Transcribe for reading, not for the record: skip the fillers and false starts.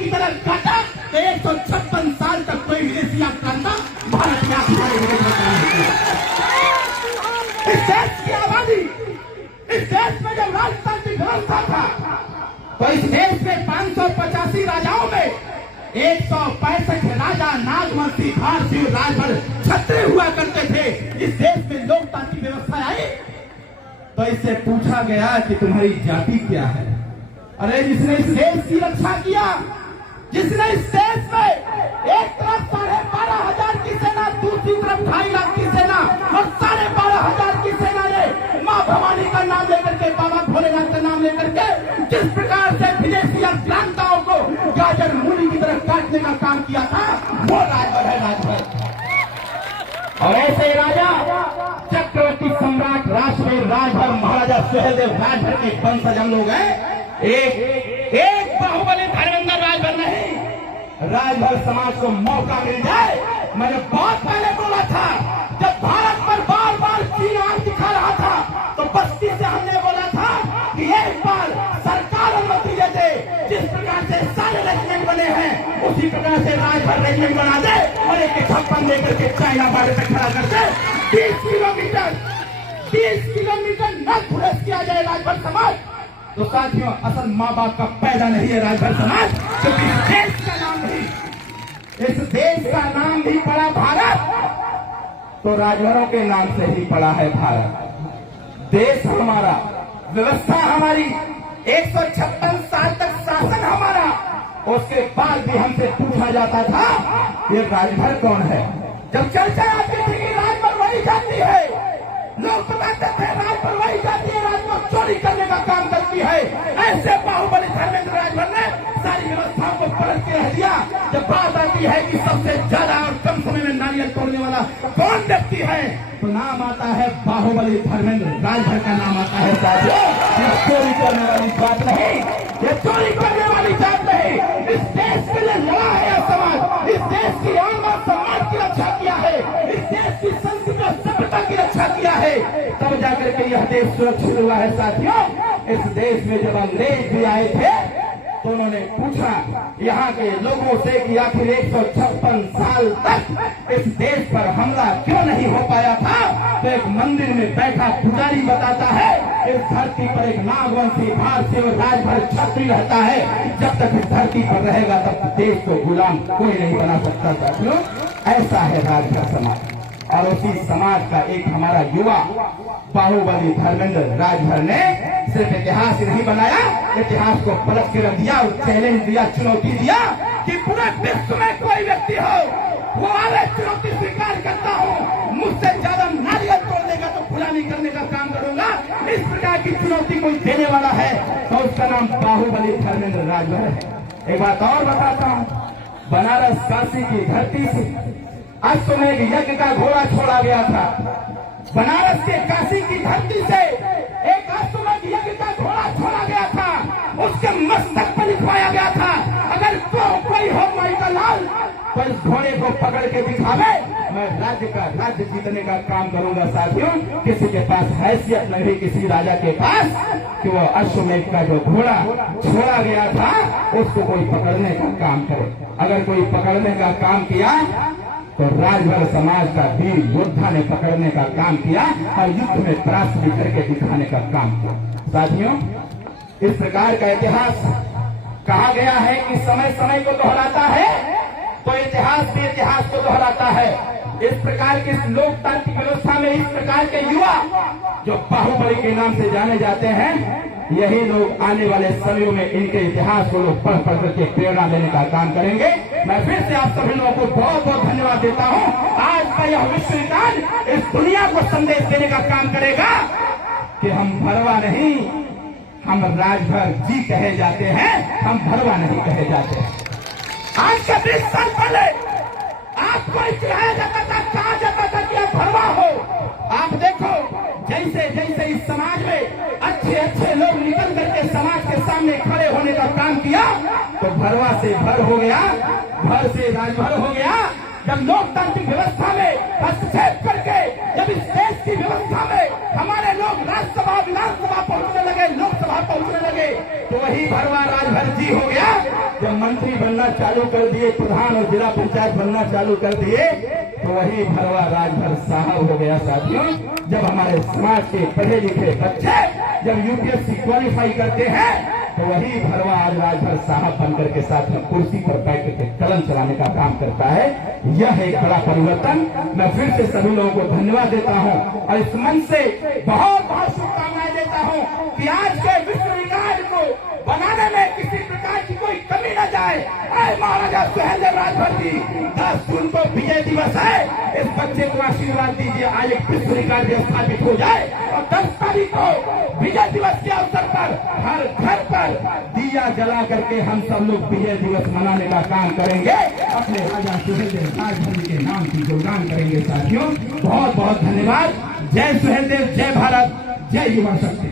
की तरह काटा तो 156 साल तक कोई विदेशी आक्रांता भारत में आके इस देश की आबादी, इस देश में जब राजतांत्रिक व्यवस्था था तो इस देश में 585 राजाओं में 165 राजा नागवंशी भारतीय राजभर क्षत्रिय हुआ करते थे। इस देश में लोकतांत्रिक व्यवस्था आई तो इससे पूछा गया कि तुम्हारी जाति क्या है। अरे जिसने इस देश की रक्षा किया, जिसने इस देश में एक तरफ 12,500 की सेना, दूसरी तरफ 2.5 लाख की सेना और 12,500 की सेना ने मां भवानी का नाम लेकर के, बाबा भोलेनाथ का नाम लेकर के जिस प्रकार से विदेशी आक्रांताओं को गाजर मूली की तरह काटने का काम किया था, वो राजभर है, राजभर। और ऐसे राजा चक्रवर्ती सम्राट राष्ट्रवीर राजभर महाराजा सुहेलदेव राजभर के वंशज हम लोग हैं। एक बाहुबली धर्मेंद्र राजभर नहीं, राजभर समाज को मौका मिल जाए। मैंने बहुत पहले बोला था, जब भारत पर बार बार चीन आंख दिखा रहा था तो बस्ती से हमने बोला था कि एक बार सरकार अनुमति दे दे, जिस प्रकार से सारे रेजिमेंट बने हैं उसी प्रकार से राजभर रेजिमेंट बना दे और एक छप्पन लेकर के चाइना बॉर्डर पे खड़ा कर दे। 30 किलोमीटर न खुरस किया जाए राजभर समाज। तो साथियों, असल माँ बाप का पैदा नहीं है राजभर समाज, क्योंकि इस देश का नाम भी, इस देश का नाम भी पड़ा भारत, तो राजभरों के नाम से ही पड़ा है भारत। देश हमारा, व्यवस्था हमारी, 156 साल तक शासन हमारा। उसके बाद भी हमसे पूछा जाता था ये राजभर कौन है। जब चर्चा आती थी कि राजभर वही जाती है, लोग बताते थे राजभर वही जाती है, राजभर चोरी करने का काम करती है। ऐसे बाहुबली धर्मेंद्र राजभर ने सारी व्यवस्थाओं को पलट के रह दिया। जब बात आती है कि सबसे ज्यादा और कम समय में नारियल तोड़ने वाला कौन व्यक्ति है, तो नाम आता है बाहुबली धर्मेंद्र राजभर का नाम आता है। साथियों, ये चोरी करने वाली बात नहीं, ये चोरी करने वाली बात नहीं। इस देश के लिए लड़ा है यह समाज, इस देश की आन और सम्मान की रक्षा किया है, इस देश की संस्कृति और सभ्यता की रक्षा किया है, तब जाकर के यह देश सुरक्षित हुआ है। साथियों, इस देश में जब अंग्रेज भी आए थे तो उन्होंने पूछा यहाँ के लोगों से कि आखिर 156 साल तक इस देश पर हमला क्यों नहीं हो पाया था। तो एक मंदिर में बैठा पुजारी बताता है, इस धरती पर एक नागवंशी भारतीय और राजभर क्षत्रिय रहता है, जब तक इस धरती पर रहेगा तब देश को गुलाम कोई नहीं बना सकता। साथियों, ऐसा है राजभर समाज। और उसी समाज का एक हमारा युवा बाहुबली धर्मेंद्र राजभर ने सिर्फ इतिहास ही नहीं बनाया, इतिहास को पलट के रख दिया और चैलेंज दिया, चुनौती दिया कि पूरे विश्व में कोई व्यक्ति हो वो वाले चुनौती स्वीकार करता हूँ, मुझसे ज्यादा नारियल तोड़ देगा तो खुला नहीं करने का काम करूंगा। इस प्रकार की चुनौती कोई देने वाला है तो उसका नाम बाहुबली धर्मेंद्र राजभर है। एक बात और बताता हूँ, बनारस काशी की धरती से अश्वमेध यज्ञ का घोड़ा छोड़ा गया था। बनारस के काशी की धरती से एक अश्वमेध यज्ञ का घोड़ा छोड़ा गया था, उसके मस्तक पर लिखवाया गया था, अगर कोई हो माई का लाल तो इस घोड़े को पकड़ के दिखावे, मैं राज्य जीतने का काम करूंगा। साथियों, किसी के पास हैसियत नहीं, किसी राजा के पास कि वो अश्वमेध का जो घोड़ा छोड़ा गया था उसको कोई पकड़ने का काम करे। अगर कोई पकड़ने का काम किया तो राजभर समाज का वीर योद्धा ने पकड़ने का काम किया और युद्ध में परास्त भी करके दिखाने का काम किया। साथियों, इस प्रकार का इतिहास कहा गया है कि समय समय को दोहराता है तो इतिहास भी इतिहास को दोहराता है। इस प्रकार की लोकतांत्रिक व्यवस्था में इस प्रकार के युवा जो बाहुबली के नाम से जाने जाते हैं, यही लोग आने वाले समयों में इनके इतिहास को लोग पढ़ पढ़ करके प्रेरणा देने का काम करेंगे। मैं फिर से आप सभी लोगों को बहुत बहुत धन्यवाद देता हूँ। आज का यह विश्वविद्यालय इस दुनिया को संदेश देने का काम करेगा कि हम भरवा नहीं, हम राजभर जी कहे जाते हैं, हम भरवा नहीं कहे जाते हैं। आज का 20 साल पहले आपको चिढ़ाया जाता था, कहा जाता था कि आप भरवा हो। आप देखो जैसे जैसे इस समाज में अच्छे लोग निकल करके समाज के सामने खड़े होने का काम किया तो भरवा से भर हो गया, भर से राजभर हो गया। जब लोकतांत्रिक व्यवस्था में हस्तक्षेप करके जब इस देश की व्यवस्था में हमारे लोग राज्यसभा विधानसभा पहुंचने लगे लोकसभा पहुंचने लगे तो वही भरवा राजभर जी हो गया। जब मंत्री बनना चालू कर दिए, प्रधान और जिला पंचायत बनना चालू कर दिए, तो वही भरवा राजभर साहब हो गया। साथियों, जब हमारे समाज के पढ़े लिखे बच्चे जब यूपीएससी क्वालिफाई करते हैं तो वही भरवा आज राजभर साहब बनकर के साथ में कुर्सी पर बैठ के कलम चलाने का काम करता है। यह एक बड़ा परिवर्तन। मैं फिर से सभी लोगों को धन्यवाद देता हूं और इस मंच से बहुत बहुत शुभकामनाएं देता हूं कि आज के विश्व विकास को बनाने में किसी प्रकार की कोई कमी न जाए। महाराजा सुहेलदेव राजभर जी, 10 जून को विजय दिवस है, इस बच्चे को आशीर्वाद दीजिए, आज एक विश्व रिकॉर्ड स्थापित हो जाए और 10 तारीख को विजय दिवस के अवसर पर हर घर पर दिया जला करके हम सब लोग विजय दिवस मनाने का काम करेंगे, अपने राजा सुहेलदेव राजभर के नाम की गुणगान करेंगे। साथियों, बहुत बहुत धन्यवाद। जय सुहेलदेव, जय भारत, जय युवा शक्ति।